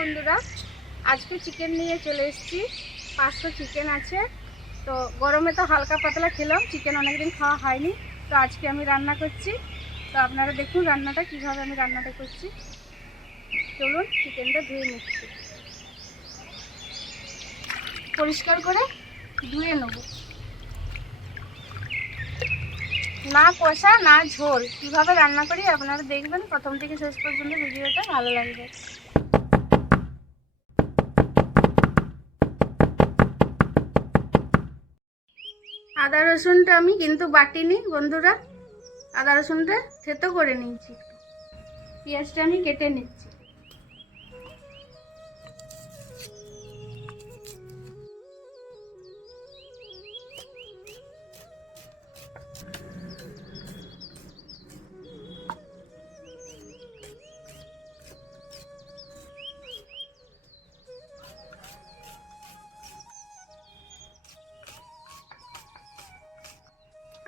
বন্ধুরা? আজকে চিকেন নিয়ে চলে এসেছি। পাঁচশো চিকেন আছে। তো গরমে তো হালকা পাতলা খেলাম চিকেন অনেকদিন খাওয়া হয়নি। তো আজকে আমি রান্না করছি। তো আপনারা দেখুন রান্নাটা, কীভাবে আমি রান্নাটা করছি। চলুন চিকেনটা ধুয়ে নিচ্ছি। পরিষ্কার করে ধুয়ে নেব। না কষা, না ঝোল। কীভাবে রান্না করি আপনারা দেখবেন। প্রথম থেকে শেষ পর্যন্ত ভিডিওটা ভালো লাগবে। আদা রসুনটা আমি কিন্তু বাটিনি, বন্ধুরা। আদা রসুনটা থেতো করে নিয়েছি। পেঁয়াজটা আমি কেটে নিচ্ছি।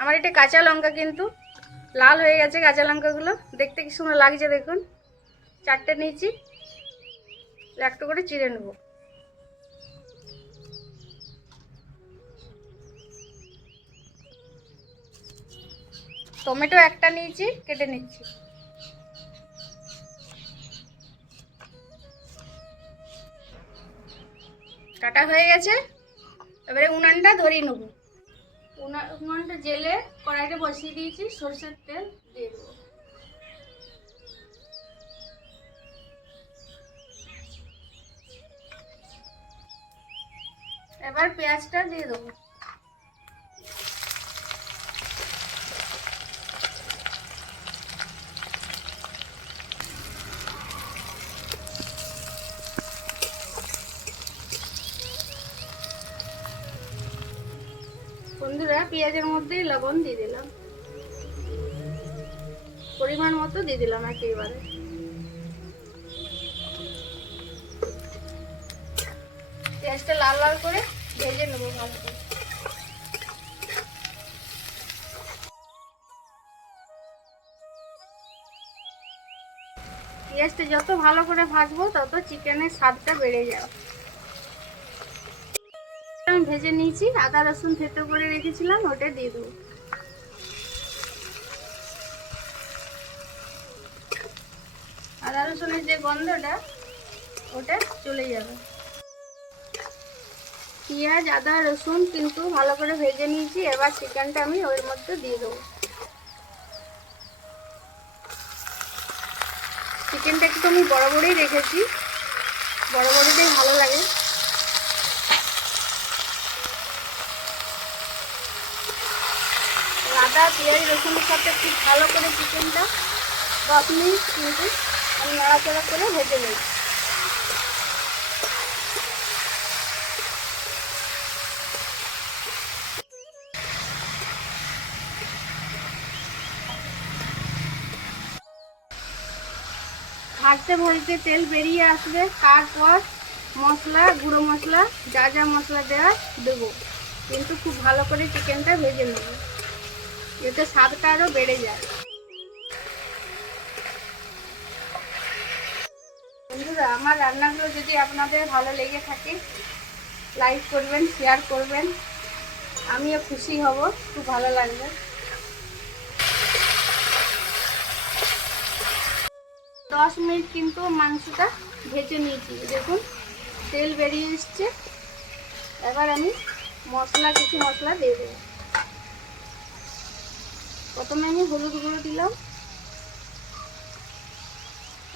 আমার এটা কাঁচা লঙ্কা কিন্তু। লাল হয়ে গেছে কাঁচা লঙ্কাগুলো। দেখতে কি সুন্দর লাগছে দেখুন। চারটে নিয়েছি। একটু করে চিড়ে নেব। টমেটো একটা নিয়েছি, কেটে নিচ্ছি। কাটা হয়ে গেছে। এবারে উনানটা ধরিয়ে নেব। উনানটা জেলে কড়াইটা বসিয়ে দিয়েছি সরষের তেল দিয়ে দেবো। এবার পেঁয়াজটা দিয়ে দেবো। বন্ধুরা, পেঁয়াজের মধ্যে লবণ দিয়ে দিলাম। পরিমাণ মতো দিয়ে দিলাম একেবারে। পেঁয়াজটা লাল লাল করে ভেজে নেব ভালো করে। পেঁয়াজটা যত ভালো করে ভাজবো, তত চিকেনের স্বাদটা বেড়ে যাবে। ভেজে নিয়েছি, আদা রসুন থেতো করে রেখেছিলাম, ওটা দিয়ে দেবো। আদা রসুনের যে গন্ধটা, ওটা চলে যাবে। পেঁয়াজ, আদা, রসুন কিন্তু ভালো করে ভেজে নিয়েছি, এবার চিকেনটা আমি ওর মধ্যে দিয়ে দেবো। চিকেনটা একটু আমি বড় বড়ই রেখেছি, বড় বড়টাই ভালো লাগে। আদা, পেঁয়াজ রসুনের সাথে খুব ভালো করে চিকেনটা দশ মিনিট কিন্তু আমি নাড়াচাড়া করে ভেজে নিই ভাজতে ভাজতে তেল বেরিয়ে আসবে, তারপর মশলা, গুঁড়ো মশলা, যা যা মশলা দেওয়া দেবো। কিন্তু খুব ভালো করে চিকেনটা ভেজে নেব। এতে স্বাদটা আরও বেড়ে যায়। বন্ধুরা, আমার রান্নাগুলো যদি আপনাদের ভালো লেগে থাকে লাইক করবেন শেয়ার করবেন, আমিও খুশি হব, খুব ভালো লাগবে। দশ মিনিট কিন্তু মাংসটা ভেজে নিয়েছি। দেখুন, তেল বেরিয়ে এসছে। এবার আমি মশলা, কিছু মশলা দিয়ে দেবো। প্রথমে আমি হলুদ গুঁড়ো দিলাম।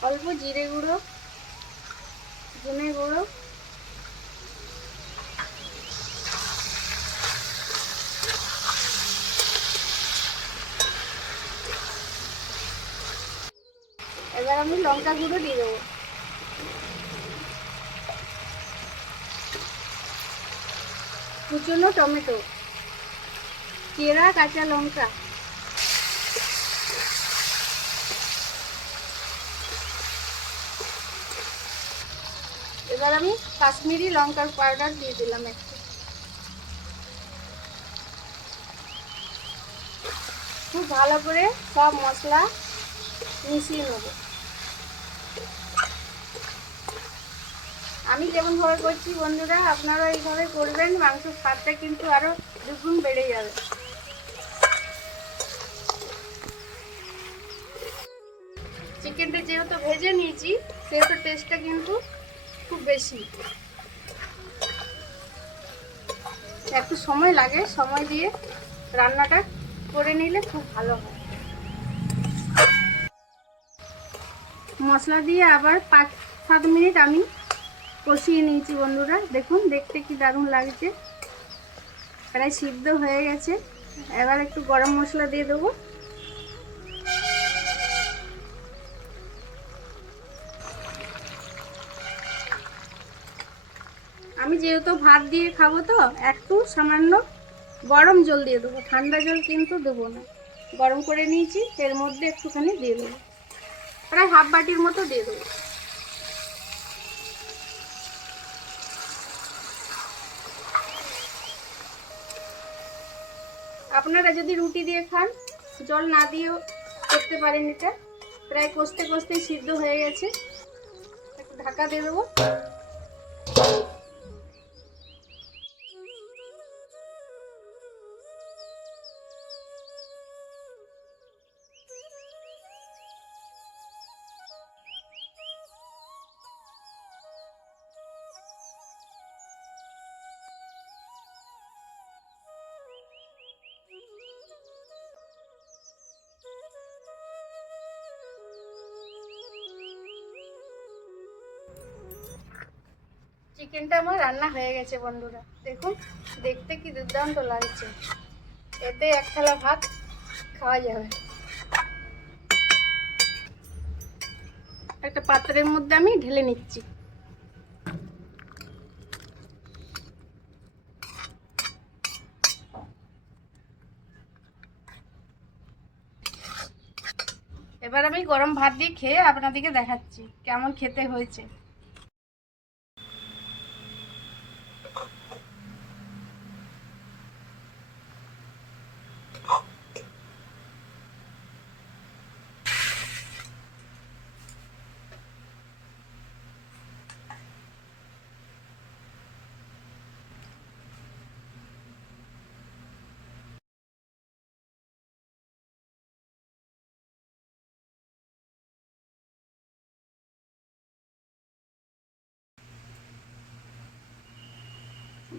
অল্প জিরে গুঁড়ো, ধনে গুঁড়ো। এবার আমি লঙ্কা গুঁড়ো দিয়ে দেবো। কুচনো টমেটো, কেরা কাঁচা লঙ্কা? এবার আমি কাশ্মীরি লঙ্কার পাউডার দিয়ে দিলাম একটু। খুব ভালো করে সব মশলা মিশিয়ে নেব। আমি যেমনভাবে করছি বন্ধুরা, আপনারা এইভাবে করবেন মাংসের স্বাদটা কিন্তু আরও দুগুণ বেড়ে যাবে। চিকেনটা যেহেতু ভেজে নিয়েছি, সেহেতু টেস্টটা কিন্তু খুব বেশি। একটু সময় লাগে, সময় দিয়ে রান্নাটা করে নিলে খুব ভালো হয়। মশলা দিয়ে আবার পাঁচ, সাত মিনিট আমি কষিয়ে নিয়েছি বন্ধুরা। দেখুন, দেখতে কি দারুণ লাগছে। প্রায় সিদ্ধ হয়ে গেছে। এবার একটু গরম মশলা দিয়ে দেবো। আমি যেহেতু ভাত দিয়ে খাব তো, একটু সামান্য গরম জল দিয়ে দেবো। ঠান্ডা জল কিন্তু দেবো না। গরম করে নিয়েছি, এর মধ্যে একটুখানি দিয়ে দেবো। প্রায় হাফ বাটির মতো দিয়ে দেবো। আপনারা যদি রুটি দিয়ে খান, জল না দিয়েও করতে পারেন এটা। প্রায় কষতে কষতে সিদ্ধ হয়ে গেছে। ঢাকা দিয়ে দেবো। চিকেনটা আমার রান্না হয়ে গেছে, বন্ধুরা। দেখুন, দেখতে কি দুর্দান্ত লাগছে। এতে এক থালা ভাত খাওয়া যাবে। একটা পাত্রের মধ্যে আমি ঢেলে নিচ্ছি। এবার আমি গরম ভাত দিয়ে খেয়ে আপনাদেরকে দেখাচ্ছি, কেমন খেতে হয়েছে।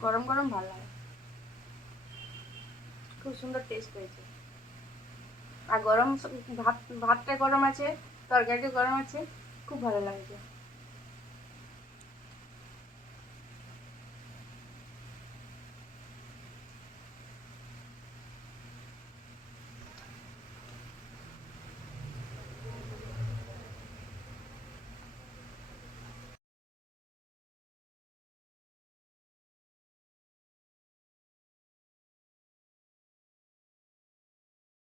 গরম গরম ভালো লাগে। খুব সুন্দর টেস্ট হয়েছে। আর গরম ভাত, ভাতটা গরম আছে, তরকারিটা গরম আছে, খুব ভালো লাগছে।